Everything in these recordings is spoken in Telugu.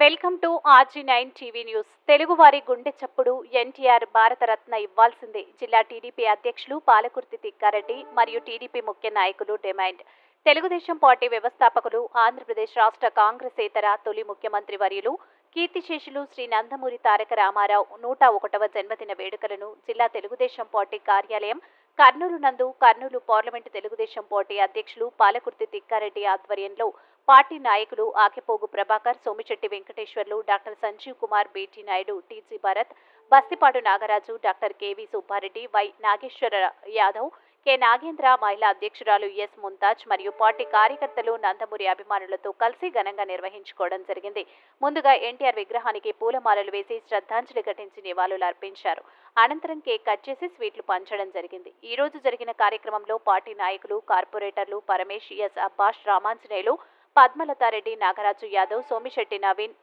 Welcome to RG nine TV news. తెలుగువారి గుండె చప్పుడు ఎన్టీఆర్ భారతరత్న ఇవ్వాల్సిందే. జిల్లా టీడీపీ అధ్యక్షులు పాలకుర్తి తిక్కారెడ్డి మరియు టీడీపీ ముఖ్య నాయకులు డిమాండ్. తెలుగుదేశం పార్టీ వ్యవస్థాపకులు ఆంధ్రప్రదేశ్ రాష్ట్ర కాంగ్రెసేతర తొలి ముఖ్యమంత్రి వర్యులు కీర్తిశేషులు శ్రీ నందమూరి తారక రామారావు నూట ఒకటవ జన్మదిన వేడుకలను జిల్లా తెలుగుదేశం పార్టీ కార్యాలయం కర్నూలు నందు కర్నూలు పార్లమెంటు తెలుగుదేశం పార్టీ అధ్యక్షులు పాలకుర్తి తిక్కారెడ్డి ఆధ్వర్యంలో పార్టీ నాయకులు Akepogu Prabhakar Somisetty Venkateswarlu doctor Sanjeev Kumar BT Naidu TG Bharath Bastipadu Nagaraju doctor KV Subbareddy Y Nageswara Yadav K. Nagendra మహిళా అధ్యక్షురాలు ఎస్. ముంతాజ్ మరియు పార్టీ కార్యకర్తలు నందమూరి అభిమానులతో కలిసి ఘనంగా నిర్వహించుకోవడం జరిగింది. ముందుగా ఎన్టీఆర్ విగ్రహానికి పూలమాలలు వేసి శ్రద్ధాంజలి ఘటించి నివాళులు అర్పించారు. అనంతరం కేక్ కట్ చేసి స్వీట్లు పంచడం జరిగింది. ఈ రోజు జరిగిన కార్యక్రమంలో పార్టీ నాయకులు కార్పొరేటర్లు Paramesh S. Abbas Ramanjaneyulu Padmalathareddy Nagaraju Yadav Somisetty Naveen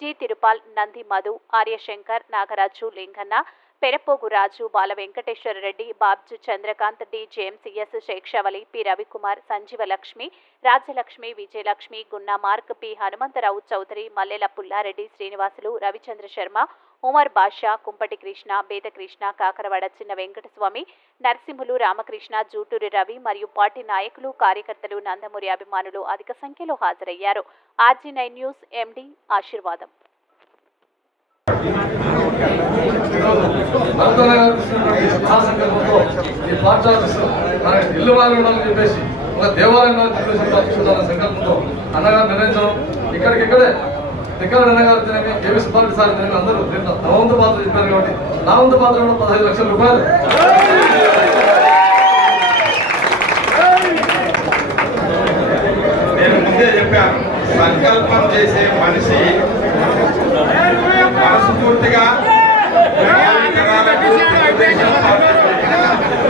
G. Tirupal Nandi Madhu Aryashankar Nagaraju Linganna Perapogu Raju Bala Venkateswara Reddy Babju Chandrakanth D JMCS Shekshavali P Ravikumar Sanjeevalakshmi Rajyalakshmi Vijayalakshmi Gunna Mark P Hanumantharao Chowdary Mallela Pullareddy Srinivasulu Ravichandra Sharma Umar Basha Kumpati Krishna Bedakrishna కాకరవాడ చిన్న వెంకటస్వామి నరసింహులు రామకృష్ణ జూటూరి రవి మరియు పార్టీ నాయకులు కార్యకర్తలు నందమూరి అభిమానులు అధిక సంఖ్యలో హాజరయ్యారు. ఆర్జీ నైన్ న్యూస్ ఎండి ఆశీర్వాదం. భరతనగర్ మహాసంకల్పంతో ఈ పాఠశాల మన ఇల్లు వారి ఉండాలని చెప్పేసి ఒక దేవాలయం ఉండాలని చెప్పేసి తప్పించుకున్న సంకల్పంతో అన్నగారు నిర్ణయించడం ఇక్కడికిక్కడే దిక్కల అన్నగారు తినమి కేవీ సుబ్బారెడ్డి సార్ తినమి అందరూ దీంట్లో నా వంతు పాత్ర చెప్పారు కాబట్టి నా వంతు పాత్ర కూడా పదహైదు లక్షల రూపాయలు నేను ముందే చెప్పాను సంకల్పం చేసే మనిషి మనస్ఫూర్తిగా భావితరాలకు తెలుగుదేశం పార్టీకి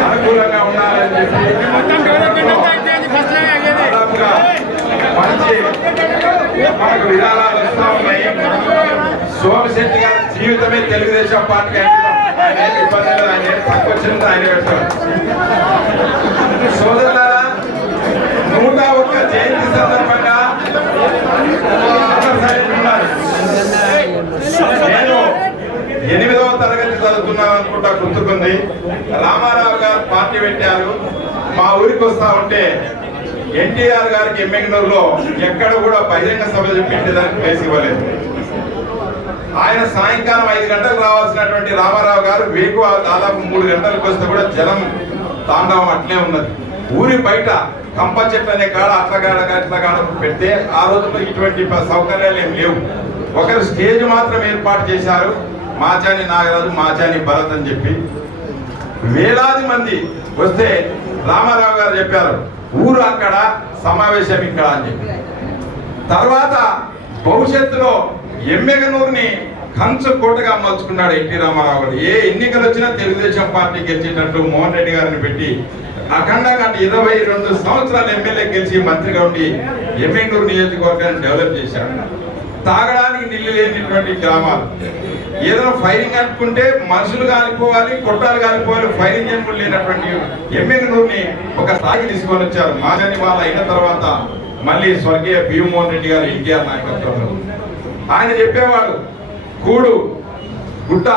అనుకూలంగా ఉండాలని చెప్పి దాదాపుగా మంచి మనకు విధానాలు ఉన్నాయి సోమశెట్టి గారి జీవితమే తెలుగుదేశం పార్టీ ఆయన ఏమి ఇబ్బంది ఆయన తక్కువ ఆయన పెట్టారు సోదరులారా నూట ఒక్క జయంతి సందర్భంగా నేను ఎనిమిదవ తరగతి చదువుతున్నాను అనుకుంటా గుర్తుకుంది. రామారావు గారు పార్టీ పెట్టారు. మా ఊరికి వస్తా ఉంటే ఎన్టీఆర్ గారికి ఎమ్మెగనూరులో ఎక్కడ కూడా బహిరంగ సభలు పెట్టేదానికి ప్లేస్ ఇవ్వలేదు. ఆయన సాయంకాలం ఐదు గంటలకు రావాల్సినటువంటి రామారావు గారు వేకువ దాదాపు మూడు గంటలకు వస్తే కూడా జనం తాండవం అట్లే ఉన్నది. ఊరి బయట కంప చెట్లు అనే కాడ అట్లగాడ అట్లగాడ పెడితే ఆ రోజుల్లో ఇటువంటి సౌకర్యాలు ఏం లేవు. ఒకరు స్టేజ్ మాత్రం ఏర్పాటు చేశారు. మాచాని నాగరాజు మాచాని భరత్ అని చెప్పి. వేలాది మంది వస్తే రామారావు గారు చెప్పారు ఊరు అక్కడ సమావేశం ఇక్కడ అని చెప్పి. తర్వాత భవిష్యత్తులో ఎమ్మెగనూరుని కంచు కోటగా మలుచుకున్నాడు ఎన్టీ రామారావు గారు. ఏ ఎన్నికలు వచ్చినా తెలుగుదేశం పార్టీ గెలిచేటట్లు మోహన్ రెడ్డి గారిని పెట్టి అఖండంగా ఇరవై రెండు సంవత్సరాలు ఎమ్మెల్యే గెలిచి మంత్రిగా ఉండి ఎమ్మెగనూరు నియోజకవర్గాన్ని డెవలప్ చేశాడు. తాగడానికి నీళ్ళు లేనిటువంటి గ్రామాలు. ఏదైనా ఫైరింగ్ అనుకుంటే మనుషులు కాలిపోవాలి కొట్టాలు కాలిపోవాలి ఫైరింగ్ ఇంజన్లు లేనటువంటి ఎమ్మెగనూరుని ఒక స్థాయికి తీసుకొని వచ్చారు. మాజని వాళ్ళ అయిన తర్వాత మళ్ళీ స్వర్గీయ భీమమోహన్ రెడ్డి గారు ఎన్టీఆర్ నాయకత్వంలో. ఆయన చెప్పేవాడు కూడు గుట్ట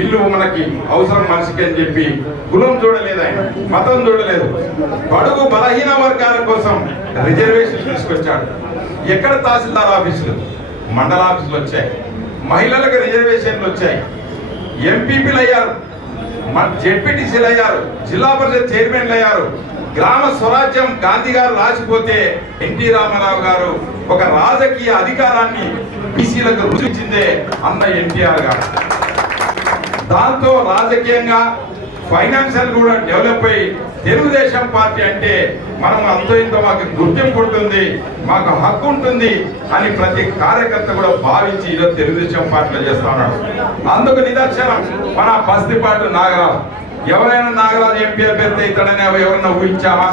ఇల్లు మనకి అవసరం మనిషికి అని చెప్పి కులం చూడలేదు ఆయన మతం చూడలేదు. బడుగు బలహీన వర్గాల కోసం రిజర్వేషన్ తీసుకొచ్చాడు. ఎక్కడ తహసీల్దార్ ఆఫీసులు? మండల ఆఫీసులు వచ్చాయి. మహిళలకు రిజర్వేషన్లు వచ్చాయి. ఎంపీపీలు అయ్యారు. మన జెడ్పీటీసీలు అయ్యారు. జిల్లా పరిషత్ చైర్మన్లు అయ్యారు. గ్రామ స్వరాజ్యం గాంధీ గారు రాసిపోతే ఎన్టీ రామారావు గారు ఒక రాజకీయ అధికారాన్ని బీసీలకు రుచించిందే అన్న ఎన్టీఆర్ గారు. దాంతో రాజకీయంగా ఫైనాన్షియల్ కూడా డెవలప్ అయ్యి తెలుగుదేశం పార్టీ అంటే మనం అంతో ఇంతో మాకు గుర్తింపు ఉంటుంది మాకు హక్కు ఉంటుంది అని ప్రతి కార్యకర్త కూడా భావించి ఈరోజు తెలుగుదేశం పార్టీలో చేస్తా ఉన్నాడు. అందుకు నిదర్శనం మన బస్తిపాటు నాగరావు. ఎవరైనా నాగరాజు ఎంపీ అభ్యర్థి ఇతడని ఎవరైనా ఊహించామా?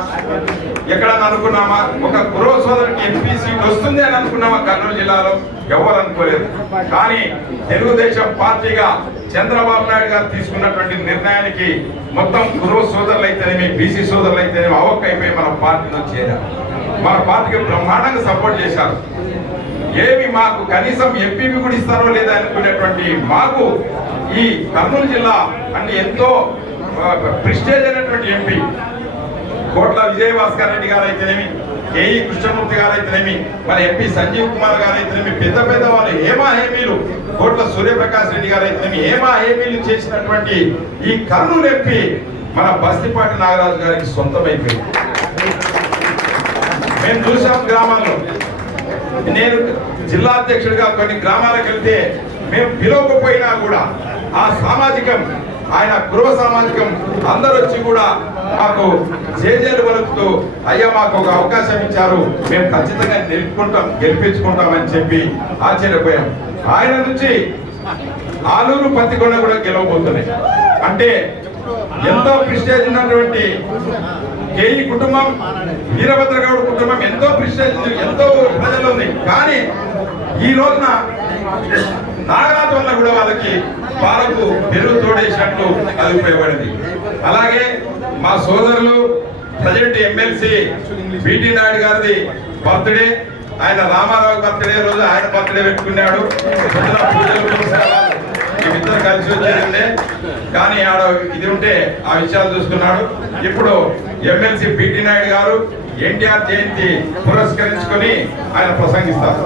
ఎక్కడని అనుకున్నామా? ఒక గురవ సోదరికి ఎంపీ సీట్ వస్తుంది అని అనుకున్నామా కర్నూలు జిల్లాలో? ఎవరు అనుకోలేదు. కానీ తెలుగుదేశం పార్టీగా చంద్రబాబు నాయుడు గారు తీసుకున్నటువంటి నిర్ణయానికి మొత్తం కురవ సోదరులు అయితేనేమి బీసీ సోదరులు అయితేనేమి అవక్క అయిపోయి మన పార్టీలో చేరారు. మన పార్టీకి బ్రహ్మాండంగా సపోర్ట్ చేశారు. ఏమి మాకు కనీసం ఎంపీపీ కూడా ఇస్తారో లేదా అనుకునేటువంటి మాకు ఈ కర్నూలు జిల్లా అంటే ఎంతో ప్రిస్టేజ్ అయినటువంటి ఎంపీ. కోట్ల విజయభాస్కర్ రెడ్డి గారు అయితేనేమి కేఈ కృష్ణమూర్తి గారు అయితేనేమి మరి ఎంపీ సంజీవ్ కుమార్ గారు అయితేనేమి పెద్ద పెద్ద వాళ్ళు ఏమా హేమీలు కోట్ల సూర్యప్రకాష్ రెడ్డి గారు అయితేనేమి ఏమా హేమీలు చేసినటువంటి ఈ కర్నూలు ఎంపీ మన బస్తిపాటి నాగరాజు గారికి సొంతమైపోయింది. మేము చూసాం గ్రామాల్లో. నేను జిల్లా అధ్యక్షుడిగా కొన్ని గ్రామాలకు వెళ్తే మేము పిలవకపోయినా కూడా ఆ సామాజికం ఆయన గృహ సామాజికం అందరూ వచ్చి కూడా మాకు జేజేలు పలుకుతూ అయ్యా మాకు ఒక అవకాశం ఇచ్చారు. మేము ఖచ్చితంగా నిలుపుకుంటాం గెలిపించుకుంటామని చెప్పి ఆశ్చర్యపోయాం. ఆయన నుంచి ఆలూరు పత్తికొండ కూడా గెలవబోతున్నాయి. అంటే ఎంతో ప్రిస్టేజ్ ఉన్నటువంటి కేఈ కుటుంబం వీరభద్రగౌడ్ కుటుంబం ఎంతో ప్రిస్టేజ్ ఎంతో ప్రజలు ఉంది. కానీ ఈ రోజున నాగరాజు వల్ల కూడా వాళ్ళకి పాలకు పెరుగు తోడేసినట్లు అది ఉపయోగపడింది. అలాగే మా సోదరులు ప్రజెంట్ ఎమ్మెల్సీ బిటి నాయుడు గారిది బర్త్డే ఆయన రామారావు బర్త్డే రోజు ఆయన బర్త్డే పెట్టుకున్నాడు. ఇద్దరు కలిసి వచ్చేది కానీ ఆడ ఇది ఉంటే ఆ విషయాలు చూసుకున్నాడు ఇప్పుడు ఎమ్మెల్సీ బిటి నాయుడు గారు ఎన్టీఆర్ జయంతి పురస్కరించుకొని ఆయన ప్రసంగిస్తారు.